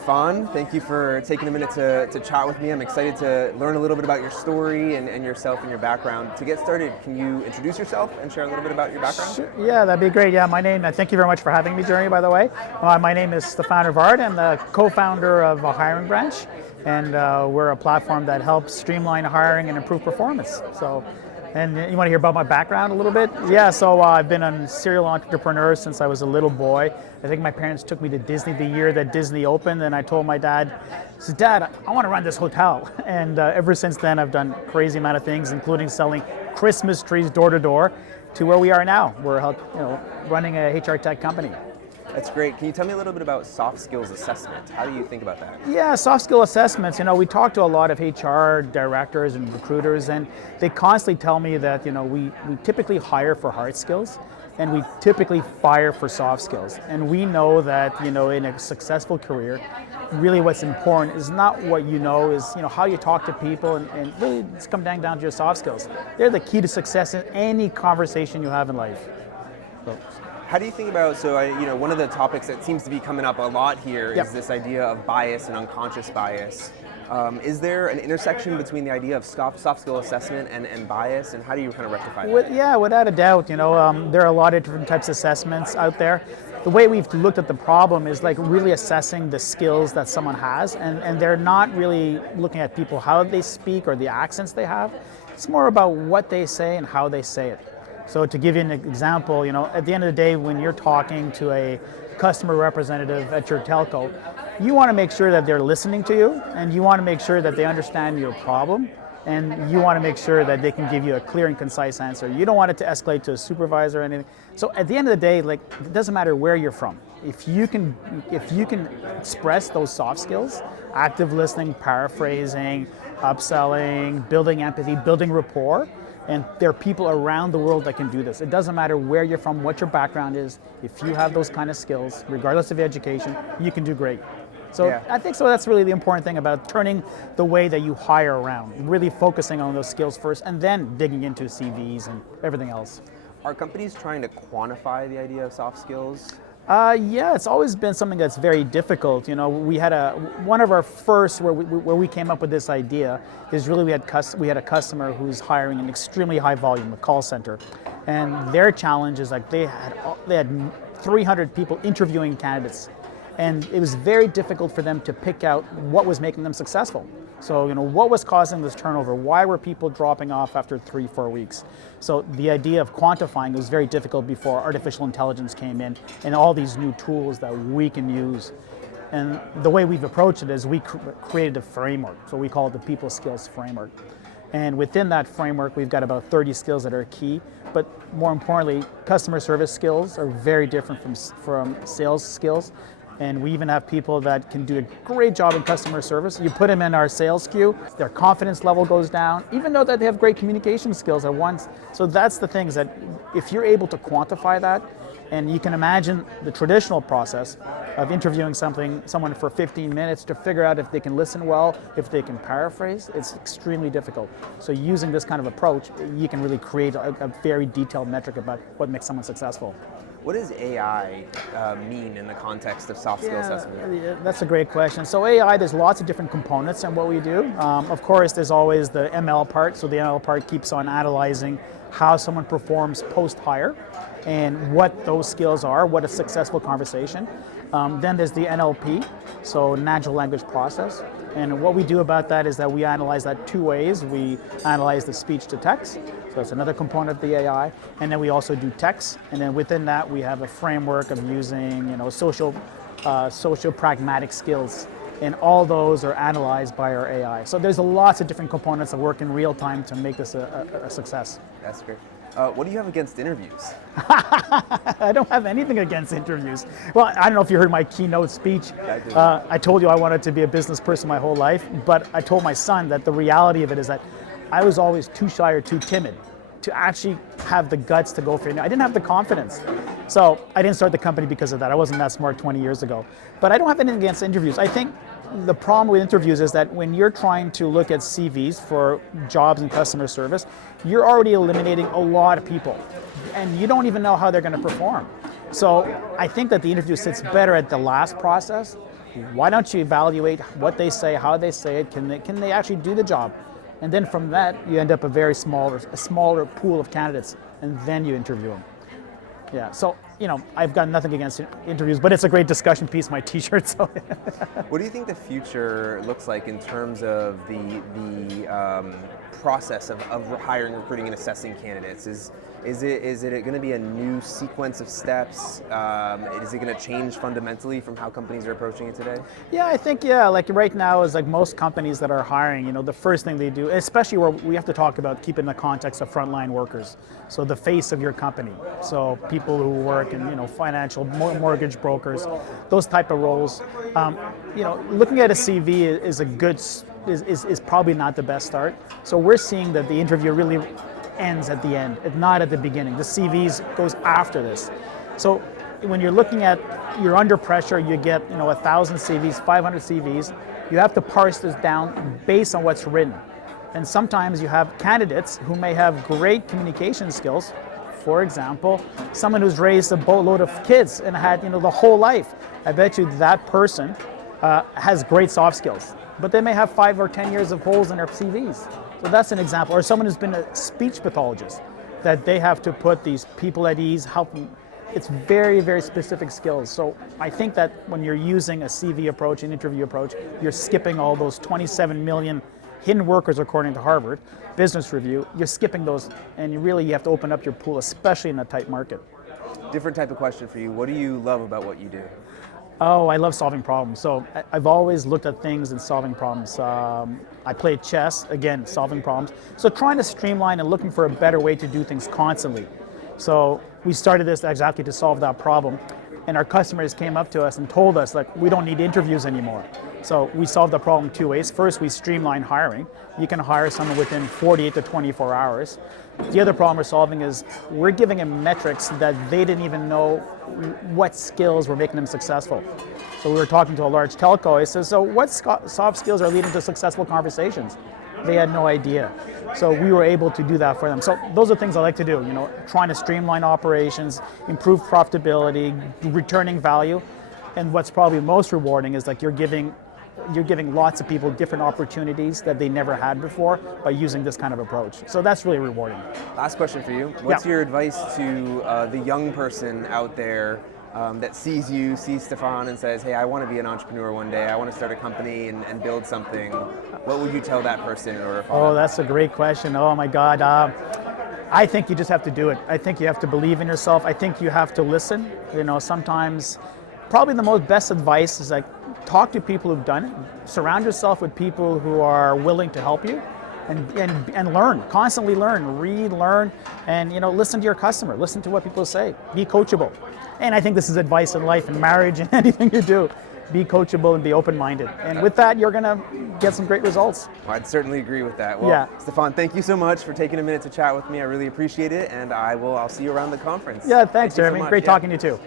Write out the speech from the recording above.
Stephane, thank you for taking a minute to chat with me. I'm excited to learn a little bit about your story and yourself and your background. To get started, can you introduce yourself and share a little bit about your background? Sure. Yeah, that'd be great. Yeah, thank you very much for having me, Jeremy, by the way. My name is Stephane Rivard. I'm the co-founder of a hiring branch, and we're a platform that helps streamline hiring and improve performance. And you want to hear about my background a little bit? Yeah, so I've been a serial entrepreneur since I was a little boy. I think my parents took me to Disney the year that Disney opened, and I told my dad, I said, Dad, I want to run this hotel. And ever since then, I've done crazy amount of things, including selling Christmas trees door to door to where we are now. We're running a HR tech company. That's great. Can you tell me a little bit about soft skills assessment? How do you think about that? Yeah, soft skill assessments. We talk to a lot of HR directors and recruiters, and they constantly tell me that we typically hire for hard skills, and we typically fire for soft skills. And we know that in a successful career, really what's important is not what is how you talk to people, and really it's come down to your soft skills. They're the key to success in any conversation you have in life. How do you think about, one of the topics that seems to be coming up a lot here is this idea of bias and unconscious bias. Is there an intersection between the idea of soft skill assessment and bias, and how do you kind of rectify that? Yeah, without a doubt. There are a lot of different types of assessments out there. The way we've looked at the problem is really assessing the skills that someone has, and they're not really looking at people, how they speak or the accents they have. It's more about what they say and how they say it. So to give you an example, at the end of the day, when you're talking to a customer representative at your telco, you want to make sure that they're listening to you, and you want to make sure that they understand your problem, and you want to make sure that they can give you a clear and concise answer. You don't want it to escalate to a supervisor or anything. So at the end of the day, it doesn't matter where you're from. If you can express those soft skills, active listening, paraphrasing, upselling, building empathy, building rapport, and there are people around the world that can do this. It doesn't matter where you're from, what your background is. If you have those kind of skills, regardless of education, you can do great. So yeah. I think that's really the important thing about turning the way that you hire around, really focusing on those skills first, and then digging into CVs and everything else. Are companies trying to quantify the idea of soft skills? Yeah, it's always been something that's very difficult. We had one of our first where we came up with this idea is really we had a customer who's hiring an extremely high volume, a call center, and their challenge is they had 300 people interviewing candidates, and it was very difficult for them to pick out what was making them successful. So, what was causing this turnover? Why were people dropping off after 3-4 weeks? So the idea of quantifying was very difficult before artificial intelligence came in and all these new tools that we can use. And the way we've approached it is we created a framework. So we call it the People Skills Framework. And within that framework, we've got about 30 skills that are key. But more importantly, customer service skills are very different from sales skills. And we even have people that can do a great job in customer service. You put them in our sales queue, their confidence level goes down, even though that they have great communication skills at once. So that's the thing, is that if you're able to quantify that, and you can imagine the traditional process of interviewing someone for 15 minutes to figure out if they can listen well, if they can paraphrase, it's extremely difficult. So using this kind of approach, you can really create a very detailed metric about what makes someone successful. What does AI mean in the context of soft skill assessment? Yeah, that's a great question. So AI, there's lots of different components in what we do. Of course, there's always the ML part. So the ML part keeps on analyzing how someone performs post-hire and what those skills are, what a successful conversation. Then there's the NLP, so natural language process. And what we do about that is that we analyze that two ways. We analyze the speech to text, so that's another component of the AI. And then we also do text. And then within that, we have a framework of using social pragmatic skills. And all those are analyzed by our AI. So there's lots of different components that work in real time to make this a success. That's great. What do you have against interviews? I don't have anything against interviews. Well, I don't know if you heard my keynote speech. I told you I wanted to be a business person my whole life, but I told my son that the reality of it is that I was always too shy or too timid to actually have the guts to go for it. I didn't have the confidence. So I didn't start the company because of that. I wasn't that smart 20 years ago. But I don't have anything against interviews. I think the problem with interviews is that when you're trying to look at CVs for jobs in customer service, you're already eliminating a lot of people. And you don't even know how they're going to perform. So I think that the interview sits better at the last process Why don't you evaluate what they say, how they say it? Can they actually do the job? And then from that, you end up a smaller pool of candidates, and then you interview them. Yeah, so, I've got nothing against interviews, but it's a great discussion piece, my t-shirt, so. What do you think the future looks like in terms of the process of hiring, recruiting, and assessing candidates? Is it going to be a new sequence of steps? Is it going to change fundamentally from how companies are approaching it today? Yeah, I think, like right now is like most companies that are hiring, the first thing they do, especially where we have to talk about keeping the context of frontline workers. So the face of your company. So people who work in, financial mortgage brokers, those type of roles. Looking at a CV is probably not the best start. So we're seeing that the interview really ends at the end, not at the beginning. The CVs goes after this. So when you're looking at, you're under pressure, you get 1,000 CVs, 500 CVs, you have to parse this down based on what's written. And sometimes you have candidates who may have great communication skills. For example, someone who's raised a boatload of kids and had the whole life. I bet you that person has great soft skills, but they may have 5 or 10 years of holes in their CVs. So that's an example. Or someone who's been a speech pathologist, that they have to put these people at ease, help them. It's very, very specific skills. So I think that when you're using a CV approach, an interview approach, you're skipping all those 27 million hidden workers according to Harvard Business Review. You're skipping those, and you have to open up your pool, especially in a tight market. Different type of question for you. What do you love about what you do? Oh, I love solving problems. So I've always looked at things and solving problems. I play chess, again, solving problems. So trying to streamline and looking for a better way to do things constantly. So we started this exactly to solve that problem. And our customers came up to us and told us, we don't need interviews anymore. So we solved the problem 2 ways. First, we streamline hiring. You can hire someone within 48 to 24 hours. The other problem we're solving is we're giving them metrics that they didn't even know what skills were making them successful. So we were talking to a large telco. He says, so what soft skills are leading to successful conversations? They had no idea. So we were able to do that for them. So those are things I like to do, trying to streamline operations, improve profitability, returning value. And what's probably most rewarding is you're giving lots of people different opportunities that they never had before by using this kind of approach. So that's really rewarding. Last question for you. What's your advice to the young person out there that sees Stephane, and says, hey, I want to be an entrepreneur one day. I want to start a company and build something. What would you tell that person in order to follow? Oh, that's a great question. Oh, my God. I think you just have to do it. I think you have to believe in yourself. I think you have to listen. Sometimes probably the best advice is talk to people who've done it. Surround yourself with people who are willing to help you, and learn, constantly learn, read, learn, and listen to your customer, listen to what people say, be coachable. And I think this is advice in life and marriage and anything you do. Be coachable and be open-minded. And with that, you're going to get some great results. Well, I'd certainly agree with that. Well, yeah. Stephane, thank you so much for taking a minute to chat with me. I really appreciate it, and I'll see you around the conference. Yeah, thanks, Jeremy. Great talking to you too.